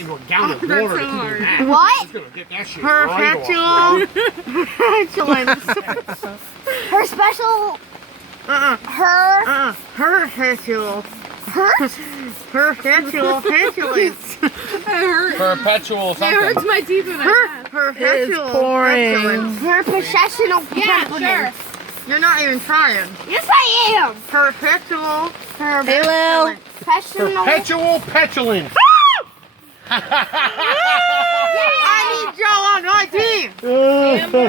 into a gallon of water to cool that. What? It's gonna get that shit right Perpetual petulance. Her special. Perpetual. Perpetual petulance. Perpetual It hurts my teeth when I laugh. Perpetual pouring. petulance. Her professional Yeah, petulance. You're not even trying. Yes, I am. Perpetual. Hey, Lil. Professional. Perpetual petulance. I need Joe on my team. Amber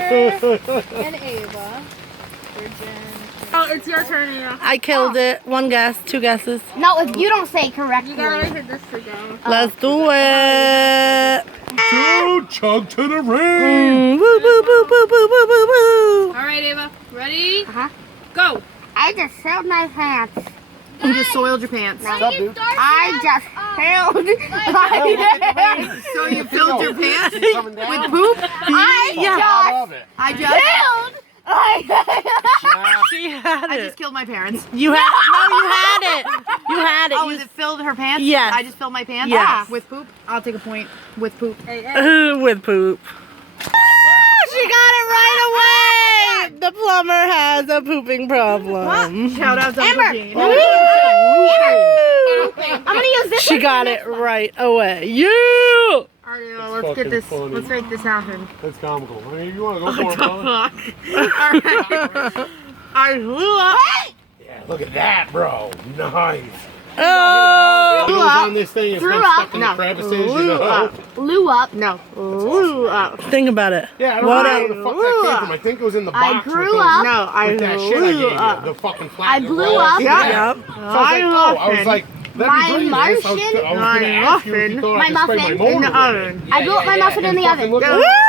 and Ava. Oh, it's your turn, Ava. I killed it. One guess, two guesses. No, if you don't say correctly. You gotta hit this to go. Let's do it. Two chug to the ring. Woo, woo, woo, woo, woo, woo, woo, woo. All right, Ava. Ready? Uh-huh. Go. I just filled my pants. You just soiled your pants. What's up, dude? I just filled my pants. So you filled your pants Coming down. with poop? Out of it. I just Filled. She had I it. just killed my parents. You had no. You had it. You had it. Oh, You is it filled her pants? Yes. I just filled my pants? Yes. With poop? I'll take a point with poop. with poop. She got it right away. The plumber has a pooping problem. Shout out to Amber. Uncle Gene. Woo. I'm gonna use this. She one got for it the next one. right away. You. Alright, It's well, let's get fucking this. funny. Let's make this happen. That's comical. I mean, you want to go for it, brother? I blew up. Yeah, look at that, bro. Nice. Oh. It goes on this thing. It's been Threw stuck up. in No. the crevices, you Blew know. up. Blew up. No. Blew up. Think about it. Yeah, I don't What know else? where the fuck that came from. I think it was in the I box grew with, those, up. No, I with that shit I blew gave you. up. The fucking flat. I blew up. Yeah. Yep. So I was like, oh, I was like, let My me bring this. I was Martian- gonna ask you if you thought My I could spray muffin my motor in the with it. oven. I blew up my muffin in the Fucking oven. look at Woo! that.